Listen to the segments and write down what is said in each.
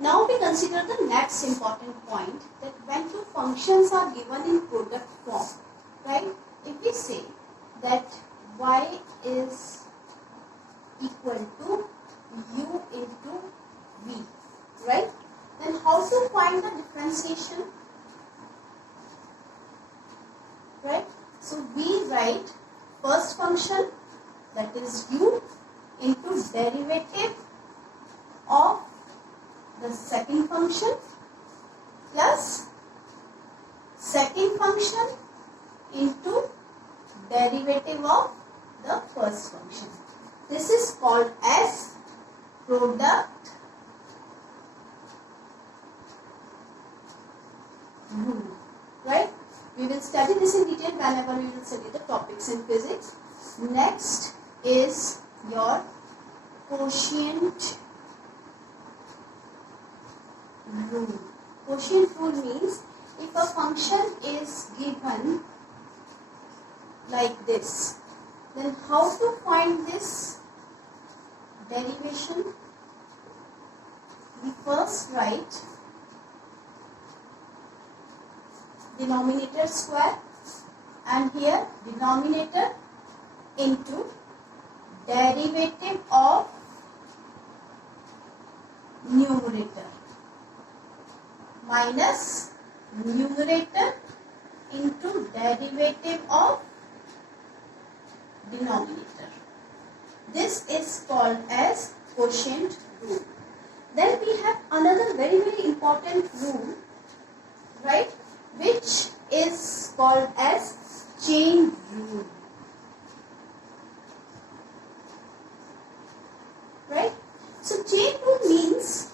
Now we consider the next important point, that when two functions are given in product form, right? If we say that y is equal to u into v, right? Then how to find the differentiation, right? So we write first function, that is u, into derivative of the second function plus second function into derivative of the first function. This is called as product rule, right? We will study this in detail whenever we will study the topics in physics. Next is your quotient rule. Quotient rule means if a function is given like this, then how to find this derivation? We first write denominator square, and here denominator into derivative of numerator minus numerator into derivative of denominator. This is called as quotient rule. Then we have another very important rule, right, which is called as chain rule, right? So chain rule means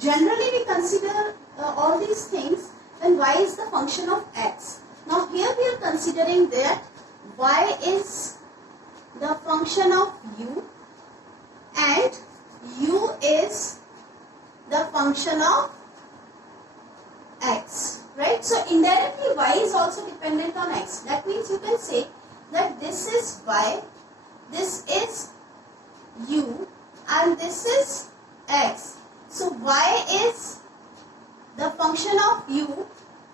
generally we consider all these things when y is the function of x. Now here we are considering that y is the function of u and u is the function of x, right? So indirectly y is also dependent on x. That means you can say that this is y, this is u, and this is x. So y is the function of u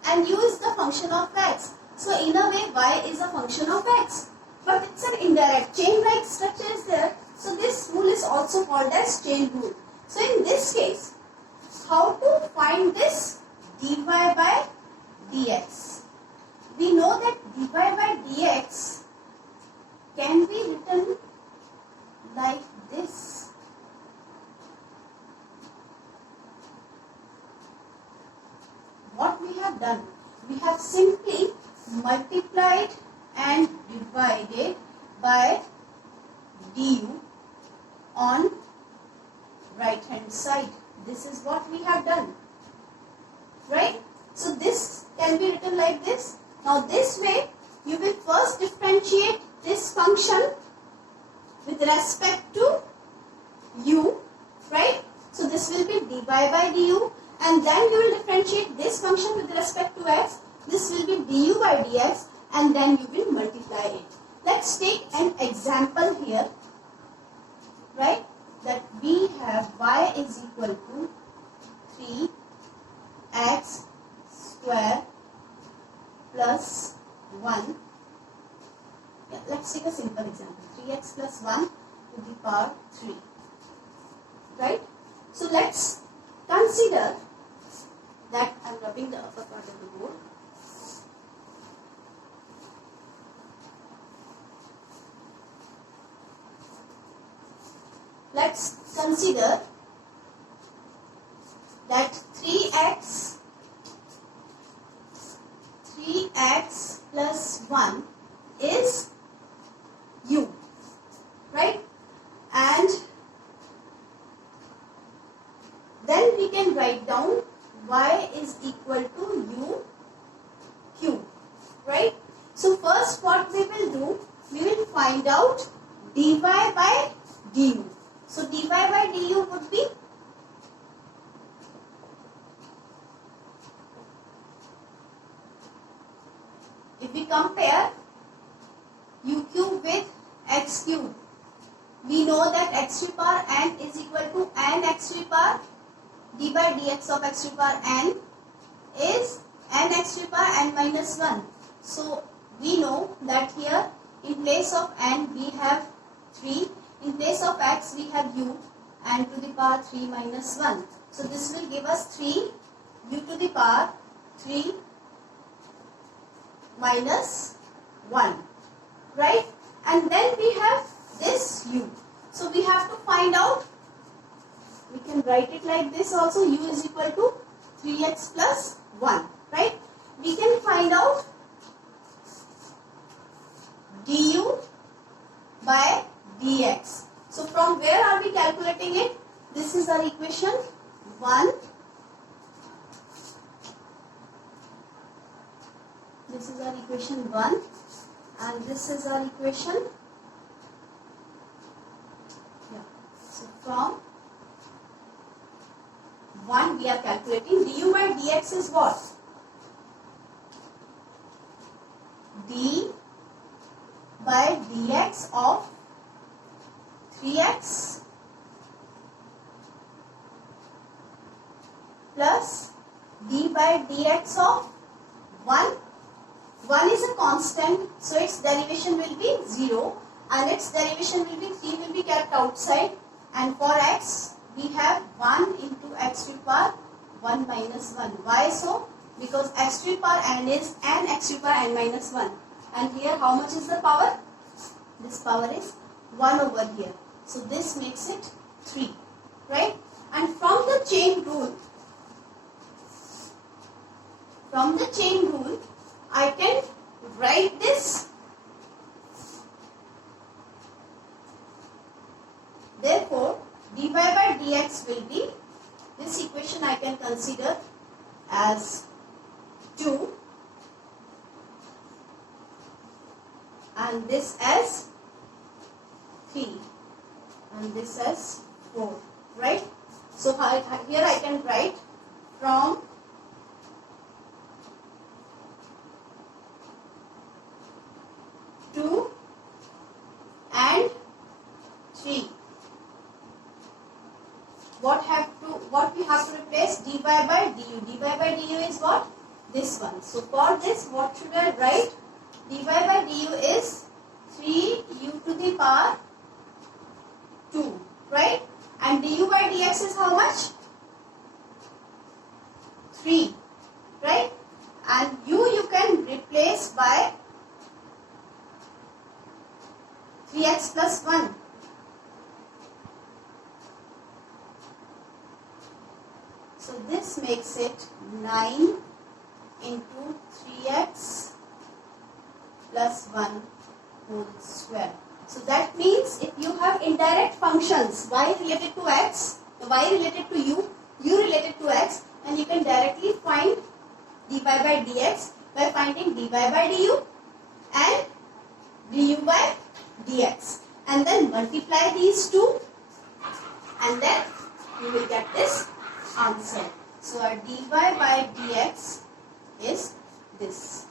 and u is the function of x. So in a way y is a function of x. But it's an indirect chain-like structure is there. So this rule is also called as chain rule. So in this case, how to find this dy by dx? We know that dy by dx can be written like this. What we have done? We have simply multiplied and divided by du on right hand side. This is what we have done, right? So this can be written like this. Now this way you will first differentiate this function with respect to u, right? So this will be dy by du, and then you will differentiate this function with respect to x. This will be du by dx, and then you will multiply it. Let's take an example here, right? That we have y is equal to 3x square plus 1. Yeah, let's take a simple example. 3x plus 1 to the power 3. Right? So let's consider that I'm rubbing the upper part of the board. Let's consider that 3x plus 1 is u, right? And then we can write down y is equal to u cube, right? So first what we will do, we will find out dy by du. So dy by du would be if we compare u cube with x cube, we know that x to the power n is equal to n x to the power d by dx of x to the power n is n x to the power n minus 1. So we know that here in place of n we have 3, in place of x we have u, and to the power 3 minus 1. So this will give us 3 u to the power 3 minus 1, right? And then we have this u. So we have to find out, we can write it like this also, u is equal to 3x plus 1, right? We can find out du by dx. So from where are we calculating it? This is our equation 1. This is our equation 1 and this is our equation. So from 1 we are calculating du by dx is what? D by dx of 3x plus d by dx of 1. 1 is a constant, so its derivation will be 0 and its derivation will be 3 will be kept outside, and for x we have 1 into x to the power 1 minus 1. Why so? Because x to the power n is n x to the power n minus 1, and here how much is the power? This power is 1 over here. So this makes it 3, right? And from the chain rule, I can write this. Therefore, dy by dx will be, this equation I can consider as 2 and this as 3 and this as 4, right? So here I can write from 2 and 3. What we have to replace? Dy by du. Dy by du is what? This one. So for this, what should I write? Dy by du is 3 u to the power 2, right? And du by dx is how much? 3, right? And you can replace by 3x plus 1. So this makes it 9 into 3x plus 1 whole square. So that means if you have indirect functions, y related to x, y related to u related to x, then you can directly find dy by dx by finding dy by du and du by dx, and then multiply these two and then you will get this answer. So our dy by dx is this,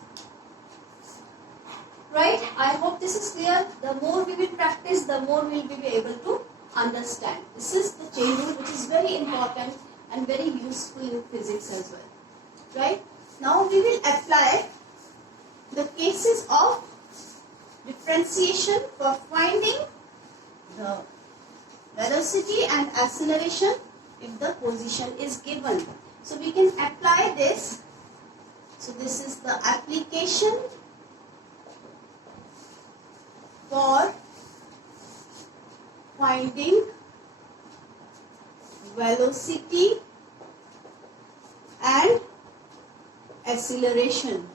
right? I hope this is clear. The more we will practice, the more we will be able to understand. This is the chain rule, which is very important and very useful in physics as well, right? Now we will apply the cases of differentiation for finding the velocity and acceleration if the position is given. So we can apply this. So this is the application for finding velocity and acceleration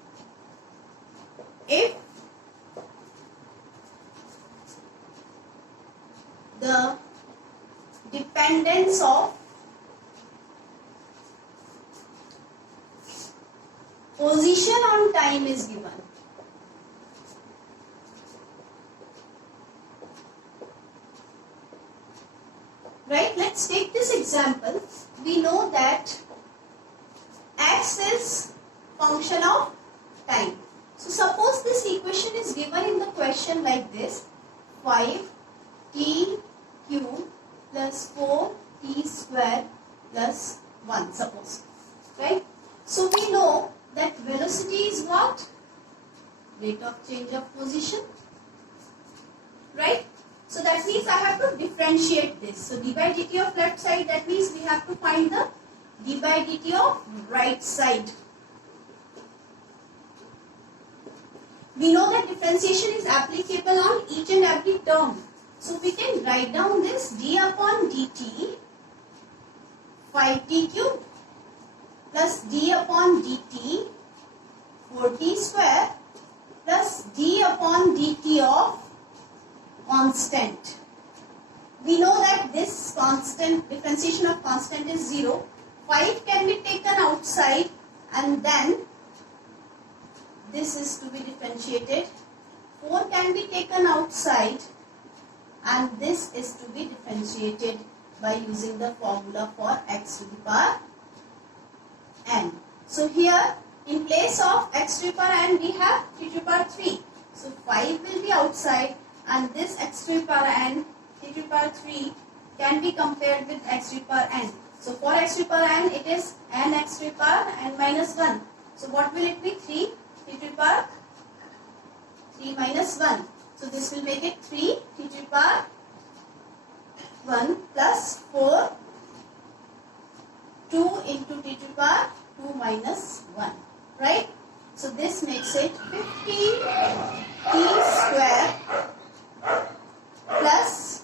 if the dependence of position on time is given. Right? Let's take this example. We know that x is function of time. So suppose this equation is given in the question like this: 5t cube plus 4t square plus 1 suppose, right? So we know that velocity is what? Rate of change of position, right? So that means I have to differentiate this. So d by dt of left side, that means we have to find the d by dt of right side. We know that differentiation is applicable on each and every term. So we can write down this d upon dt 5t cube plus d upon dt 4t square plus d upon dt of constant. We know that this constant, differentiation of constant is 0. 5 can be taken outside and then this is to be differentiated. 4 can be taken outside and this is to be differentiated by using the formula for x to the power n. So here in place of x to the power n we have t to the power 3. So 5 will be outside and this x to the power n, t to the power 3 can be compared with x to the power n. So for x to the power n it is n x to the power n minus 1. So what will it be? 3 t to the power 3 minus 1. So this will make it 3 t to the power 1 plus 4 2 into t to the power 2 minus 1. Right? So this makes it 15 t square plus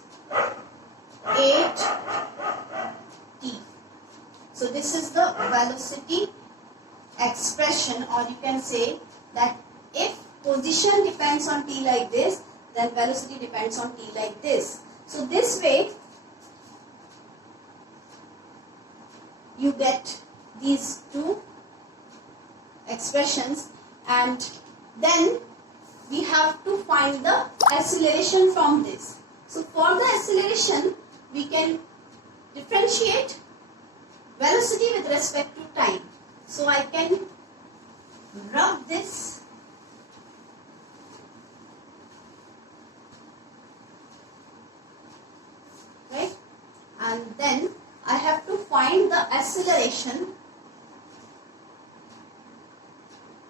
8 t. So this is the velocity expression, or you can say that if position depends on t like this, then velocity depends on t like this. So this way you get these two expressions, and then we have to find the acceleration from this. So for the acceleration we can differentiate velocity with respect to time. So I can rub this right, and then I have to find the acceleration.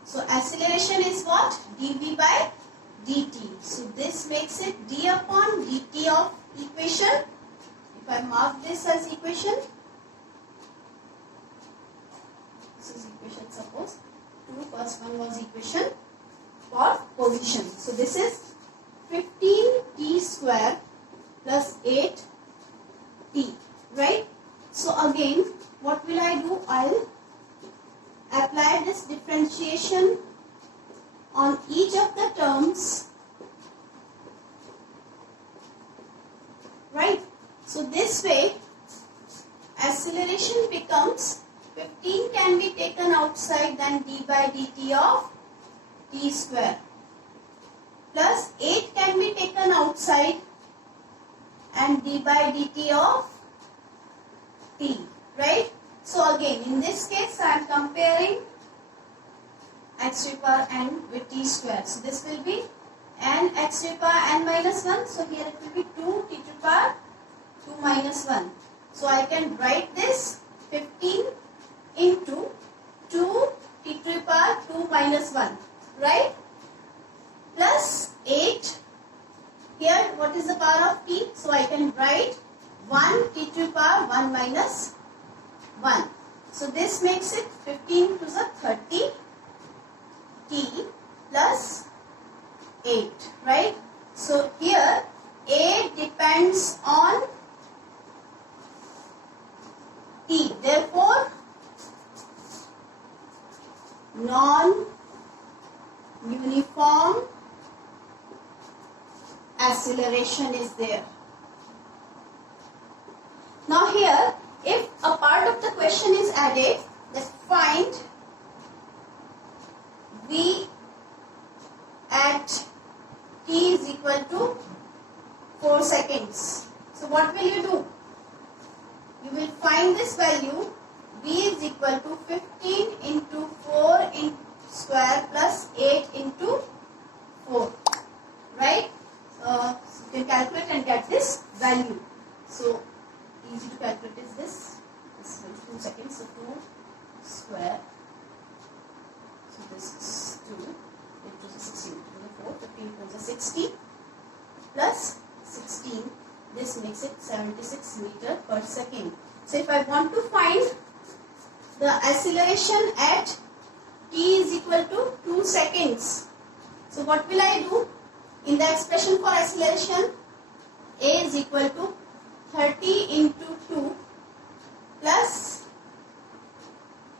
So acceleration is what? dv by dt. So this makes it d upon dt of equation. If I mark this as equation, this is equation suppose 2 plus 1 was equation for position. So this is 15t square plus 8t, right? So again what will I do? I'll apply this differentiation on each of the terms, right? So this way acceleration becomes 15 can be taken outside, then d by dt of t square plus 8 can be taken outside and d by dt of t, right? So again in this case I am comparing x to the power n with t square. So this will be n x to the power n minus 1. So here it will be 2 t to the power 2 minus 1. So I can write this 15 into 2 t to the power 2 minus 1, right? Plus 8. Here what is the power of t? So I can write 1 t to the power 1 minus 1. So this makes it 15 to the 30 t plus 8, right? So here a depends on t. Therefore non-uniform acceleration is there. Now here, if a part of the question is added, that find v at t is equal to 4 seconds. So what will you do? You will find this value v is equal to 15 into 4 in square plus 8 into 4, right? You can calculate and get this value. So easy to calculate is this. This is 2 seconds. So 2 square. So this is 2 into 16 to the 4. 15 4 is 60 plus 16. This makes it 76 meter per second. So if I want to find the acceleration at t is equal to 2 seconds. So what will I do? In the expression for acceleration, a is equal to 30 into 2 plus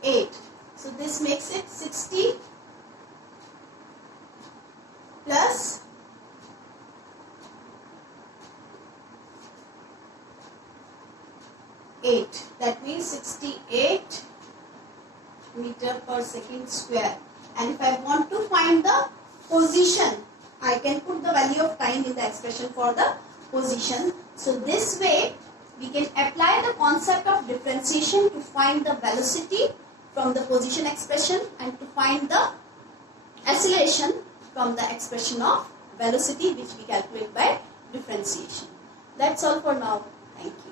8. So this makes it 60 plus 8. That means 68 meter per second square. And if I want to find the position, I can put the value of time in the expression for the position. So this way we can apply the concept of differentiation to find the velocity from the position expression and to find the acceleration from the expression of velocity, which we calculate by differentiation. That's all for now. Thank you.